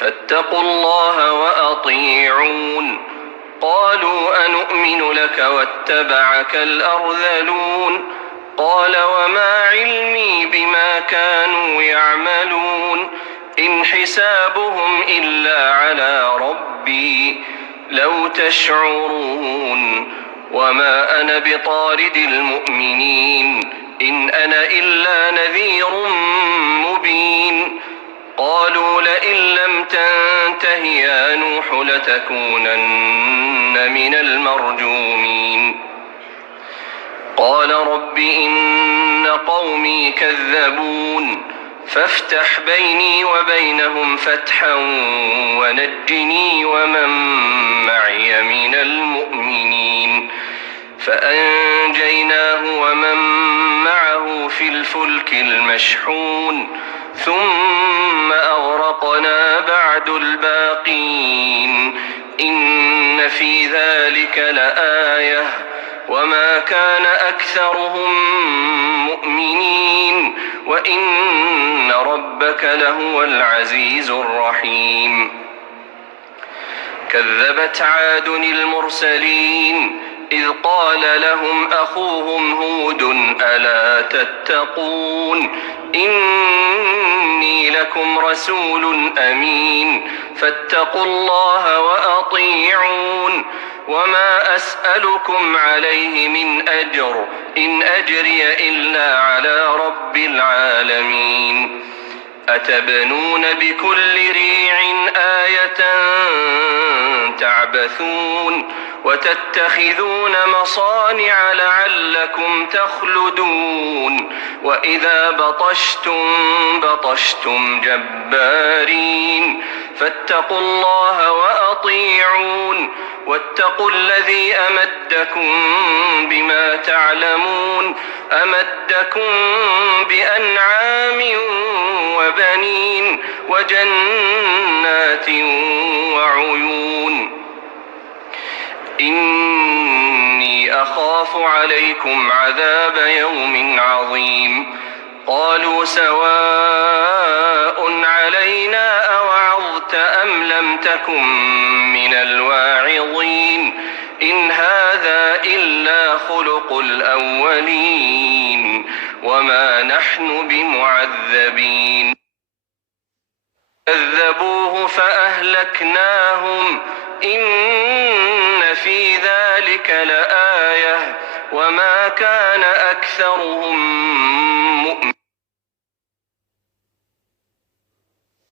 فاتقوا الله وأطيعون. قالوا أنؤمن لك واتبعك الأرذلون. قال وما علمي بما كانوا يعملون إن حسابهم إلا على ربي لو تشعرون وما أنا بطارد المؤمنين إن أنا إلا نذير مبين. قالوا لئن لم تنته يا نوح لتكونن من المرجومين. قال رب إن قومي كذبون فافتح بيني وبينهم فتحا ونجني ومن معي من المؤمنين. فأنجيناه ومن معه في الفلك المشحون ثم أغرقنا بعد الباقين. إن في ذلك لآية وما كان أكثرهم مؤمنين وإن ربك لهو العزيز الرحيم. كذبت عاد المرسلين إذ قال لهم أخوهم هود ألا تتقون إني لكم رسول أمين فاتقوا الله وأطيعون. وما أسألكم عليه من أجر إن أجري إلا على رب العالمين. أتبنون بكل ريع آية تعبثون وتتخذون مصانع لعلكم تخلدون وإذا بطشتم جبارين. فاتقوا الله وأطيعون واتقوا الذي أمدكم بما تعلمون أمدكم بأنعام وبنين وجنات وعيون. إني أخاف عليكم عذاب يوم عظيم. قالوا سواء علينا أوعظت أم لم تكن من الواعظين إن هذا إلا خلق الأولين وما نحن بمعذبين. كذبوه فأهلكناهم إن في ذلك لآية وما كان أكثرهم